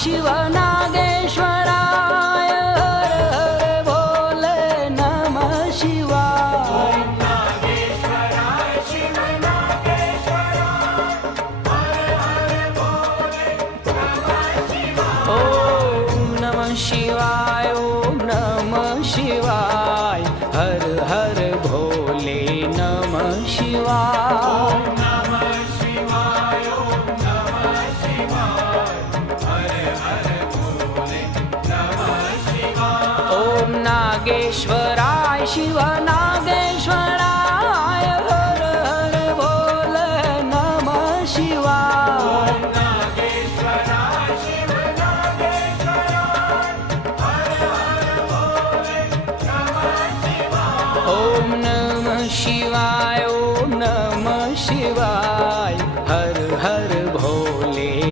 शिव नागेश्वराय हर हर भोले नमः शिवाय। ओम नमः शिवाय, ओम नमः शिवाय, हर हर भोले नमः शिवाय। ओम नागेश्वराय शिव नागेश्वराय हर हर भोले नमः शिवाय। ओम नमः शिवाय,